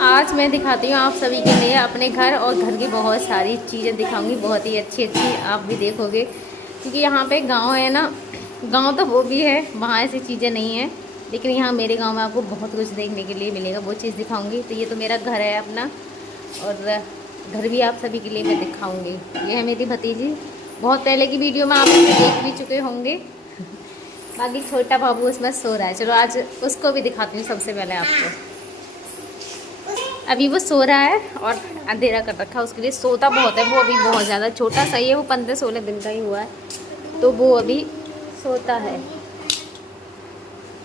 आज मैं दिखाती हूँ आप सभी के लिए अपने घर और घर की बहुत सारी चीज़ें दिखाऊंगी, बहुत ही अच्छी अच्छी आप भी देखोगे। क्योंकि यहाँ पे गांव है ना, गांव तो वो भी है, वहाँ ऐसी चीज़ें नहीं है, लेकिन यहाँ मेरे गांव में आपको बहुत कुछ देखने के लिए मिलेगा, वो चीज़ दिखाऊंगी। तो ये तो मेरा घर है अपना, और घर भी आप सभी के लिए मैं दिखाऊँगी। ये है मेरी भतीजी, बहुत पहले की वीडियो में आप इसे देख भी चुके होंगे। बाकी छोटा बाबू उसमें सो रहा है, चलो आज उसको भी दिखाती हूँ सबसे पहले आपको। अभी वो सो रहा है और अंधेरा कर रखा है उसके लिए, सोता बहुत है वो, अभी बहुत ज़्यादा छोटा सा ही है वो, 15-16 दिन का ही हुआ है, तो वो अभी सोता है।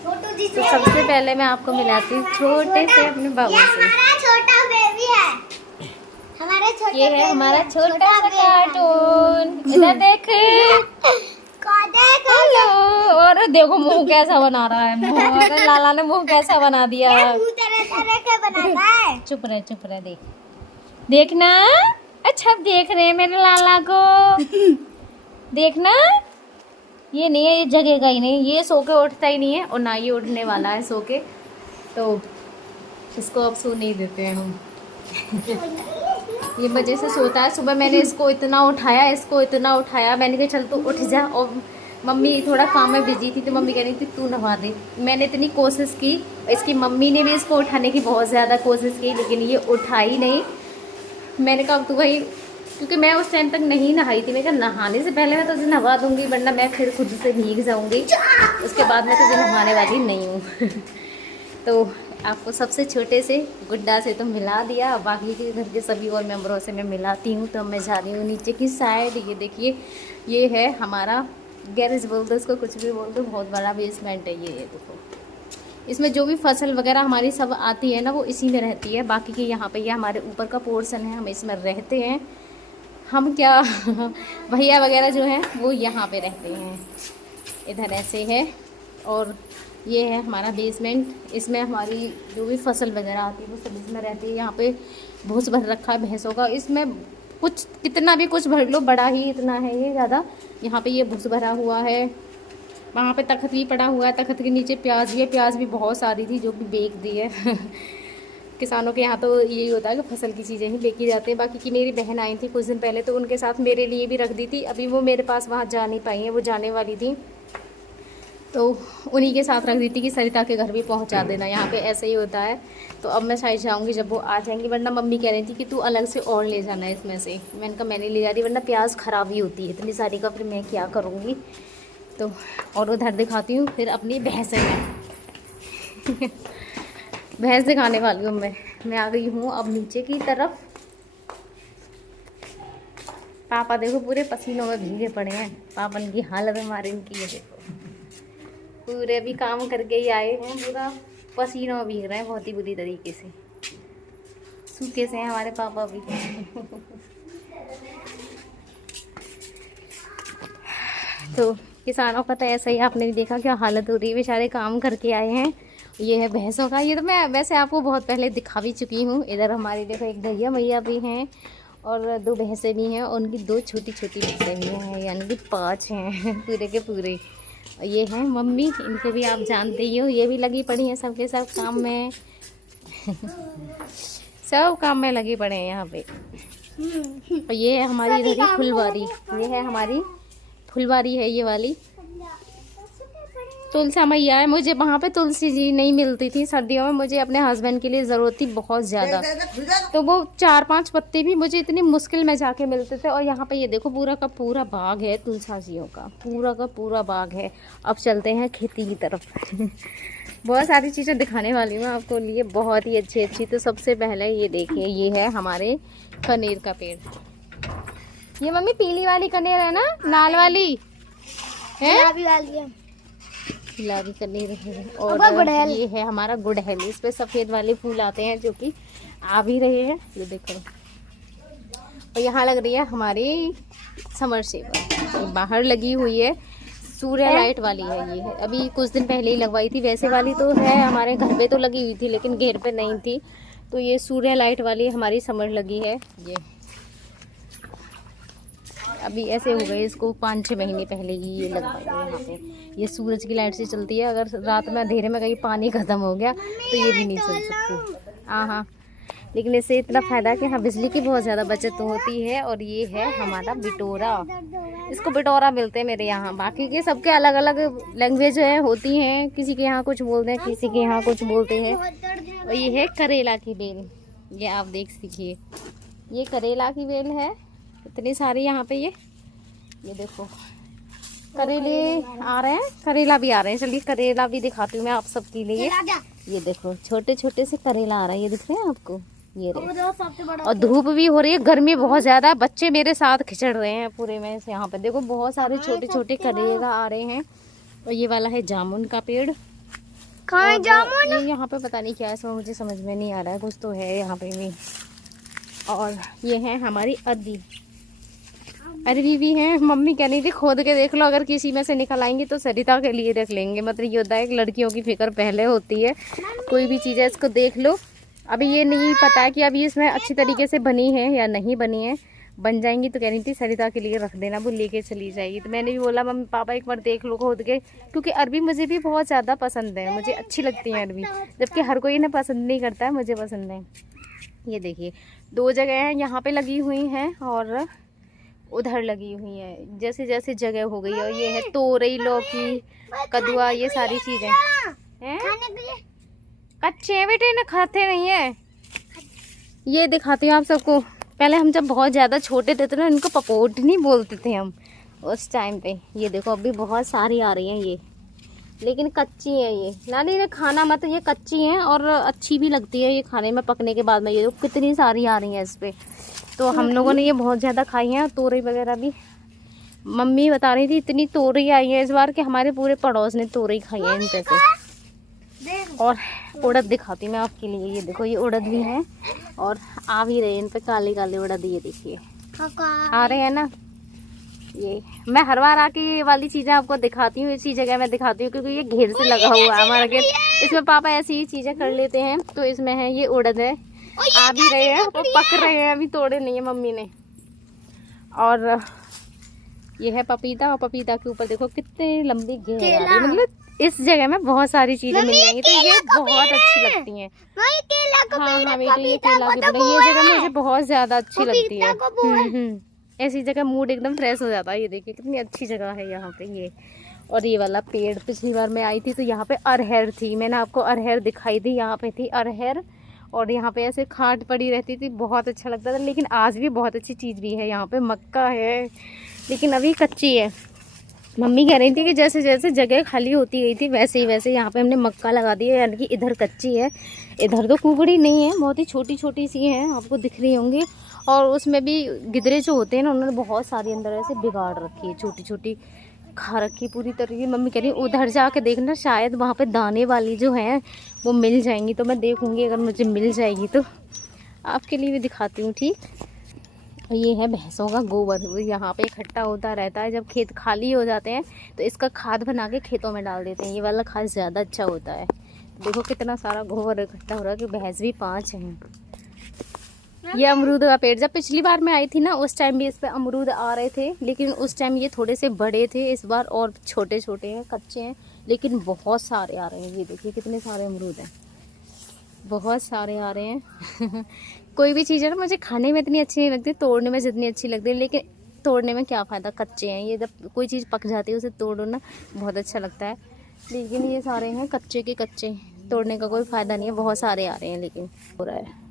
तो सबसे पहले मैं आपको मिलाती हूँ छोटे से अपने बाबू से। छोटा बेबी है हमारा, छोटा ये है हमारा छोटा सा कार्टून, इधर देख। हेलो, और देखो मुंह कैसा बना रहा है, मुंह लाला ने मुंह कैसा बना दिया। तरह के बनाता है। चुप रहे देख, देखना। अच्छा अब देख रहे हैं मेरे लाला को, देखना। ये नहीं है, ये जगेगा ही नहीं, ये सो के उठता ही नहीं है और ना ये उठने वाला है सो के, तो इसको अब सो नहीं देते हैं हम। ये वजह से सोता है। सुबह मैंने इसको इतना उठाया, मैंने कहा चल तू उठ जा, और मम्मी थोड़ा काम में बिजी थी तो मम्मी कह रही थी तू नहा दे। मैंने इतनी कोशिश की, इसकी मम्मी ने भी इसको उठाने की बहुत ज़्यादा कोशिश की, लेकिन ये उठा ही नहीं। मैंने कहा अब तू भाई, क्योंकि मैं उस टाइम तक नहीं नहाई थी, मैं कहा नहाने से पहले मैं तुझे नहा दूंगी, वरना मैं फिर खुद से भीग जाऊंगी, उसके बाद मैं तुझे नहाने वाली नहीं हूँ। तो आपको सबसे छोटे से गुड्डा से तो मिला दिया, बाकी के घर के सभी और मेंबरों से मैं मिलाती हूँ। तो मैं जा रही हूँ नीचे की साइड। ये देखिए, ये है हमारा गैरेज, बोल दो इसको, कुछ भी बोल दो, बहुत बड़ा बेसमेंट है ये देखो। इसमें जो भी फसल वगैरह हमारी सब आती है ना, वो इसी में रहती है। बाकी के यहाँ पे ये हमारे ऊपर का पोर्शन है, हम इसमें रहते हैं। हम क्या भैया वगैरह जो हैं वो यहाँ पे रहते हैं, इधर ऐसे है। और ये है हमारा बेसमेंट, इसमें हमारी जो भी फसल वगैरह आती है वो सब इसमें रहती है। यहाँ पे भूस भर रखा है भैंसों का, इसमें कुछ कितना भी कुछ भर लो, बड़ा ही इतना है ये ज़्यादा। यहाँ पे ये भूस भरा हुआ है, वहाँ पे तख्त भी पड़ा हुआ है, तख्त के नीचे प्याज भी है, प्याज भी बहुत सारी थी जो कि बेच दी है। किसानों के यहाँ तो यही होता है कि फसल की चीज़ें ही बेची जाती हैं। बाकी की मेरी बहन आई थी कुछ दिन पहले, तो उनके साथ मेरे लिए भी रख दी थी। अभी वो मेरे पास वहाँ जा नहीं पाई हैं, वो जाने वाली थी, तो उन्हीं के साथ रख दी थी कि सरिता के घर भी पहुंचा देना, यहाँ पे ऐसे ही होता है। तो अब मैं शायद जाऊँगी जब वो आ जाएंगी, वरना मम्मी कह रही थी कि तू अलग से और ले जाना है इसमें से। मैंने कहा मैं नहीं ले जा रही, वरना प्याज खराब ही होती है इतनी सारी का, फिर मैं क्या करूँगी। तो और उधर दिखाती हूँ फिर अपनी भैंसें में। भैंस दिखाने वाली हूँ मैं आ गई हूँ अब नीचे की तरफ। पापा देखो पूरे पसीनों में भीगे पड़े हैं, पापा की हालत हमारे इनकी है देखो, पूरे भी काम करके ही आए हैं, पूरा पसीनों में भीग रहे हैं बहुत ही बुरी तरीके से, सूखे से हैं हमारे पापा भी। तो किसानों का तो ऐसा ही, आपने भी देखा क्या हालत हो रही है, बेचारे काम करके आए हैं। ये है भैंसों का, ये तो मैं वैसे आपको बहुत पहले दिखा भी चुकी हूँ। इधर हमारी देखो एक भैया मैया भी हैं और 2 भैंसें भी हैं, और उनकी 2 छोटी छोटी भैंसें भी हैं, यानी कि 5 हैं पूरे के पूरे। और ये हैं मम्मी, इनको भी आप जानते ही हो, ये भी लगी पड़ी हैं सबके सब काम में। सब काम में लगे पड़े हैं यहाँ पे। और ये है हमारी इधर की फुलवारी, ये है हमारी फुलवारी है ये वाली। तुलसी मैया है, मुझे वहाँ पे तुलसी जी नहीं मिलती थी सर्दियों में, मुझे अपने हस्बैंड के लिए ज़रूरत थी बहुत ज़्यादा, तो वो 4-5 पत्ते भी मुझे इतनी मुश्किल में जाके मिलते थे। और यहाँ पे ये देखो पूरा का पूरा बाग है तुलसाजियों का, पूरा का पूरा बाग है। अब चलते हैं खेती की तरफ। बहुत सारी चीज़ें दिखाने वाली हूँ आपको लिए, बहुत ही अच्छी अच्छी। तो सबसे पहले ये देखिए, ये है हमारे कनेर का पेड़। ये मम्मी पीली वाली कनेर है ना, लाल वाली है, गुलाबी कनेर है। और ये है हमारा गुड़हल, इस पे सफ़ेद वाले फूल आते हैं जो कि आ भी रहे हैं, ये देखो। और यहाँ लग रही है हमारी समरसेबल, बाहर लगी हुई है, सूर्य लाइट वाली है ये है, अभी कुछ दिन पहले ही लगवाई थी। वैसे वाली तो है हमारे घर पे तो लगी हुई थी, लेकिन घेर पे नहीं थी, तो ये सूर्य लाइट वाली हमारी समर लगी है। ये अभी ऐसे हो गए, इसको 5-6 महीने पहले ही ये लगवाई है यहाँ पे। ये सूरज की लाइट से चलती है, अगर रात में अंधेरे में कहीं पानी ख़त्म हो गया तो ये भी नहीं चल सकती। हाँ हाँ, लेकिन इससे इतना फ़ायदा कि हाँ बिजली की बहुत ज़्यादा बचत होती है। और ये है हमारा बिटोरा, इसको बिटोरा मिलते हैं मेरे यहाँ। बाकी के सबके अलग अलग लैंग्वेज है होती हैं, किसी के यहाँ कुछ बोलते हैं, किसी के यहाँ कुछ बोलते हैं। और ये है करेला की बेल, ये आप देख सीखिए, ये करेला की बेल है। इतनी सारी यहाँ पे ये देखो करेले आ रहे हैं, करेला भी आ रहे हैं। चलिए करेला भी दिखाती हूँ मैं आप सबके लिए। ये देखो छोटे छोटे से करेला आ रहा है, ये दिख रहे हैं आपको, ये रहे। और धूप भी हो रही है, गर्मी बहुत ज्यादा है, बच्चे मेरे साथ खिंचड़ रहे हैं पूरे में से। यहाँ पे देखो बहुत सारे छोटे छोटे करेला आ रहे हैं। और ये वाला है जामुन का पेड़, जामुन ये यहाँ पे पता नहीं क्या है इसमें, मुझे समझ में नहीं आ रहा है, कुछ तो है यहाँ पे भी। और ये है हमारी अरवी भी है। मम्मी कह रही थी खोद के देख लो, अगर किसी में से निकल आएंगी तो सरिता के लिए रख लेंगे। मतलब ये होता है कि लड़कियों की फिक्र पहले होती है, कोई भी चीज़ है इसको देख लो। अभी ये नहीं पता है कि अभी इसमें अच्छी तरीके से बनी है या नहीं बनी है। बन जाएंगी तो कह रही थी सरिता के लिए रख देना, वो लेके चली जाएगी। तो मैंने भी बोला मम्मी पापा एक बार देख लो खोद के, क्योंकि अरवी मुझे भी बहुत ज़्यादा पसंद है, मुझे अच्छी लगती है अरवी, जबकि हर कोई इन्हें पसंद नहीं करता है, मुझे पसंद है। ये देखिए 2 जगह हैं, यहाँ पे लगी हुई हैं और उधर लगी हुई है, जैसे जैसे जगह हो गई है। और ये है तोरई, लौकी, कदुआ, ये सारी चीजें हैं। कच्चे बेटे ना खाते नहीं है। ये दिखाती हूँ आप सबको, पहले हम जब बहुत ज्यादा छोटे थे तो ना इनको पपोट नहीं बोलते थे हम उस टाइम पे। ये देखो अभी बहुत सारी आ रही हैं ये, लेकिन कच्ची है ये। नानी ने खाना मत, ये कच्ची हैं और अच्छी भी लगती है ये खाने में पकने के बाद में। ये देखो कितनी सारी आ रही हैं इस पे, तो हम लोगों ने ये बहुत ज़्यादा खाई हैं। तोरई वगैरह भी मम्मी बता रही थी, इतनी तोरई आई है इस बार कि हमारे पूरे पड़ोस ने तोरई खाई है इन पे से। और उड़द दिखाती हूँ मैं आपके लिए, ये देखो ये उड़द भी हैं और आ भी रहे हैं इन पे काले काले उड़द, ये देखिए आ रहे हैं ना। ये मैं हर बार आके ये वाली चीज़ें आपको दिखाती हूँ, इसी जगह मैं दिखाती हूँ क्योंकि ये घेर से लगा हुआ है हमारा घेर। इसमें पापा ऐसी ही चीज़ें कर लेते हैं। तो इसमें है ये उड़द है, आ भी रहे हैं, वो पक रहे हैं, अभी तोड़े नहीं है मम्मी ने। और ये है पपीता, और पपीता के ऊपर देखो कितनी लंबी घेर आ रही है। मतलब इस जगह में बहुत सारी चीजें मिल जाएंगी, तो ये बहुत अच्छी लगती हैं। हाँ बेटे ये केला की पेड़, ये जगह मुझे बहुत ज्यादा अच्छी लगती है। ऐसी जगह मूड एकदम फ्रेश हो जाता है। ये देखिए कितनी अच्छी जगह है यहाँ पे ये। और ये वाला पेड़, पिछली बार मैं आई थी तो यहाँ पे अरहर थी, मैंने आपको अरहर दिखाई थी, यहाँ पे थी अरहर। और यहाँ पे ऐसे खाट पड़ी रहती थी, बहुत अच्छा लगता था। लेकिन आज भी बहुत अच्छी चीज़ भी है यहाँ पे, मक्का है लेकिन अभी कच्ची है। मम्मी कह रही थी कि जैसे जैसे जगह खाली होती गई थी वैसे ही वैसे यहाँ पे हमने मक्का लगा दी है, यानी कि इधर कच्ची है। इधर तो कुकड़ी नहीं है, बहुत ही छोटी छोटी सी हैं, आपको दिख रही होंगी। और उसमें भी गिदरे जो होते हैं ना, उन्होंने बहुत सारी अंदर ऐसे बिगाड़ रखी है, छोटी छोटी खा रखी पूरी तरीके। मम्मी कह रही उधर जाके देखना, शायद वहाँ पे दाने वाली जो हैं वो मिल जाएंगी। तो मैं देखूँगी, अगर मुझे मिल जाएगी तो आपके लिए भी दिखाती हूँ, ठीक। ये है भैंसों का गोबर, वो यहाँ पे इकट्ठा होता रहता है। जब खेत खाली हो जाते हैं तो इसका खाद बना के खेतों में डाल देते हैं। ये वाला खाद ज़्यादा अच्छा होता है। देखो कितना सारा गोबर इकट्ठा हो रहा है, कि भैंस भी 5 हैं। ये अमरूद का पेड़, जब पिछली बार मैं आई थी ना उस टाइम भी इस पे अमरूद आ रहे थे, लेकिन उस टाइम ये थोड़े से बड़े थे। इस बार और छोटे छोटे हैं, कच्चे हैं, लेकिन बहुत सारे आ रहे हैं। ये देखिए कितने सारे अमरूद हैं, बहुत सारे आ रहे हैं। कोई भी चीज़ है ना मुझे खाने में इतनी अच्छी नहीं लगती, तोड़ने में जितनी अच्छी लगती है। लेकिन तोड़ने में क्या फ़ायदा, कच्चे हैं ये। जब कोई चीज़ पक जाती है उसे तोड़ो ना, बहुत अच्छा लगता है। लेकिन ये सारे हैं कच्चे के कच्चे, तोड़ने का कोई फ़ायदा नहीं है। बहुत सारे आ रहे हैं लेकिन हो रहा है।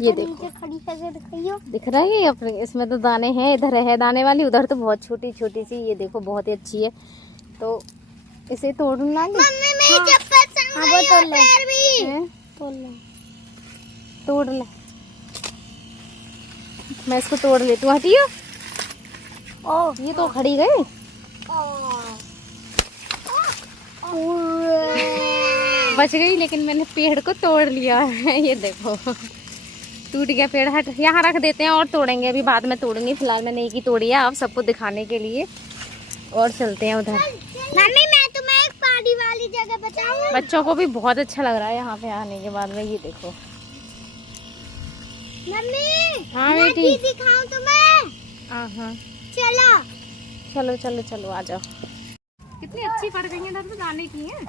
ये देखो दिख रहा है, अपने इसमें तो दाने हैं, इधर है दाने वाली, उधर तो बहुत छोटी छोटी सी। ये देखो बहुत ही अच्छी है, तो इसे तोड़ना नहीं। वो तोड़ ले, मैं इसको तोड़ लेती हूँ, हटियो। ये तो खड़ी गई। बच गई, लेकिन मैंने पेड़ को तोड़ लिया है। ये देखो टूट गया पेड़, हट यहाँ रख देते हैं और तोड़ेंगे, अभी बाद में तोड़ेंगे। फिलहाल मैंने एक ही तोड़ी है आप सबको दिखाने के लिए, और चलते हैं उधर। मम्मी मैं तुम्हें एक पहाड़ी वाली जगह बताऊं? बच्चों को भी बहुत अच्छा लग रहा है यहाँ पे आने के बाद में। ये देखो मम्मी, हाँ बेटी दिखाऊं तुम्हें? हाँ चलो चलो चलो चलो आ जाओ। कितनी अच्छी पड़ गई है, इधर तो जाने की है।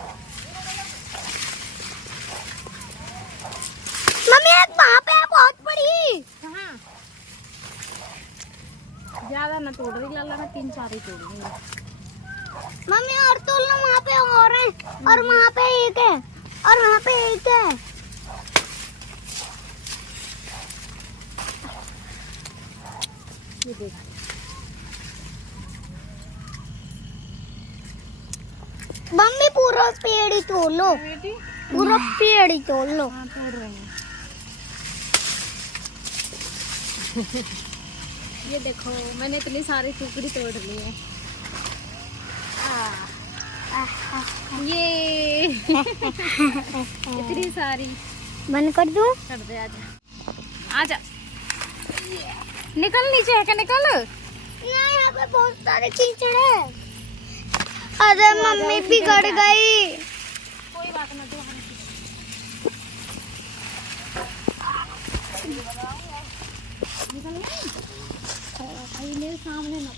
तोड़ रही लाला, मैं 3-4 ही तोड़ूंगी। मम्मी और तोड़ लो, वहाँ पे और है, और वहाँ पे एक है, और वहाँ पे एक है। ये देख, मम्मी पूरा पेड़ ही तोड़ लो, पूरा पेड़ ही तोड़ लो। हाँ तोड़ रहे हैं। ये देखो मैंने इतनी सारी टुकड़ी तोड़ ली है। ये इतनी सारी बंद कर दूं? कर दे, आजा आजा, निकल, नीचे है क्या, निकल। नहीं, यहाँ पे बहुत सारे कीचड़ है। अरे मम्मी बिगड़ गई। कोई बात ना, जो निकल गई। मेरे सामने मत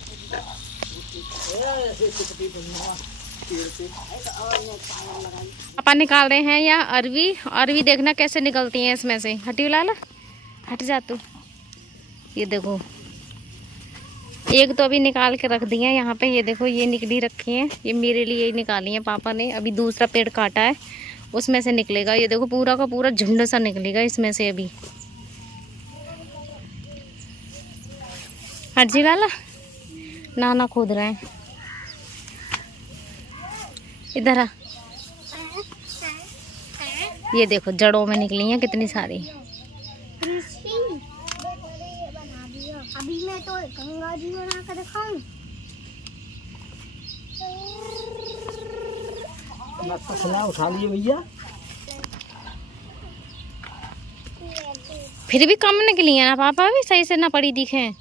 पापा निकाल रहे हैं यहाँ अरवी। अरवी देखना कैसे निकलती हैं इसमें से। हटी लाला, हट जा तू। ये देखो, एक तो अभी निकाल के रख दी है यहाँ पे। ये देखो, ये निकली रखी है, ये मेरे लिए ही निकाली है पापा ने। अभी दूसरा पेड़ काटा है, उसमें से निकलेगा। ये देखो पूरा का पूरा झुंड सा निकलेगा इसमें से अभी। हट जी लाला, नाना खोद रहे हैं। इधर आ, ये देखो जड़ों में निकली हैं कितनी सारी। अभी मैं तो गंगा जी बना कर दिखाऊं। तसला उठा लिए भैया, फिर भी कम निकली है ना पापा, भी सही से ना पड़ी दिखे।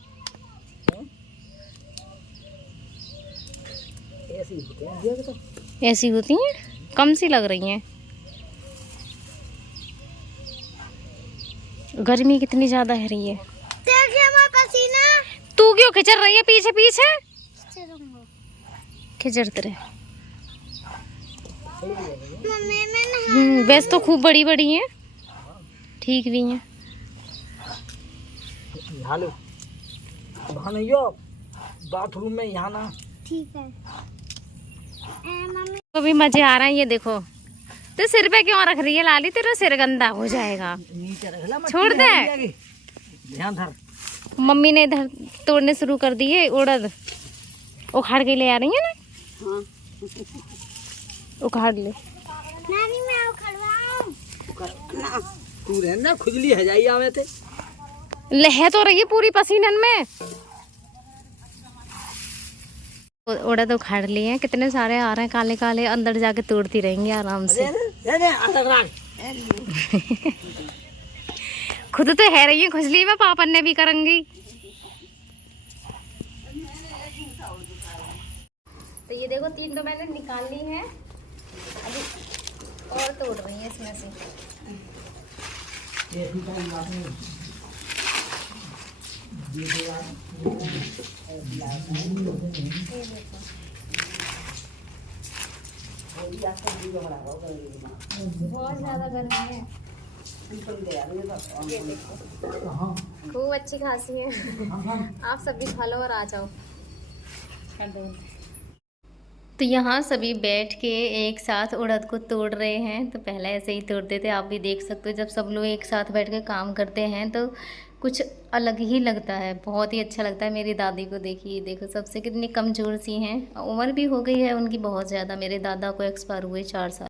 ऐसे ही होते हैं ये तो। ऐसी होती हैं, कम सी लग रही हैं। गर्मी कितनी ज्यादा है रही है। देखिए मैं पसीना। तू क्यों खिचड़ रही है पीछे पीछे? खिचड़ते रहे। मम्मी मैं वैसे तो खूब बड़ी बड़ी हैं, ठीक भी हैं। नहा लो, वहाँ नहीं हो, बाथरूम में यहाँ ना। ठीक है। मम्मी तो भी मजे आ रहे हैं। ये देखो, तो सिर पे क्यों रख रही है लाली, तेरा सिर गंदा हो जाएगा। नीचे रख ला, छोड़ दे। ध्यान धर। मम्मी ने इधर तोड़ने शुरू कर दिए उड़द। उखाड़ के ले आ रही है ना। हाँ। उखाड़ ले। नानी मैं उखड़वाऊं। तू रहना, खुजली है जाई आवे थे। लह तो रही है पूरी पसीनन में। उड़द उखाड़ लिए हैं, कितने सारे आ रहे हैं काले काले। अंदर जाके तोड़ती रहेंगी आराम से। खुद तो है रही है खुजली में, पापा ने भी करेंगी। तो ये देखो 3 तो मैंने निकाल ली हैं, अभी और तोड़ रही है इसमें से। बहुत ज्यादा गर्मी है, खूब अच्छी खासी है। आप सब भी खा लो और आ जाओ। तो यहाँ सभी बैठ के एक साथ उड़द को तोड़ रहे हैं। तो पहले ऐसे ही तोड़ते थे, आप भी देख सकते हो। जब सब लोग एक साथ बैठ के काम करते हैं तो कुछ अलग ही लगता है, बहुत ही अच्छा लगता है। मेरी दादी को देखिए, देखो सबसे कितनी कमज़ोर सी हैं, उम्र भी हो गई है उनकी बहुत ज़्यादा। मेरे दादा को एक्सपायर हुए 4 साल।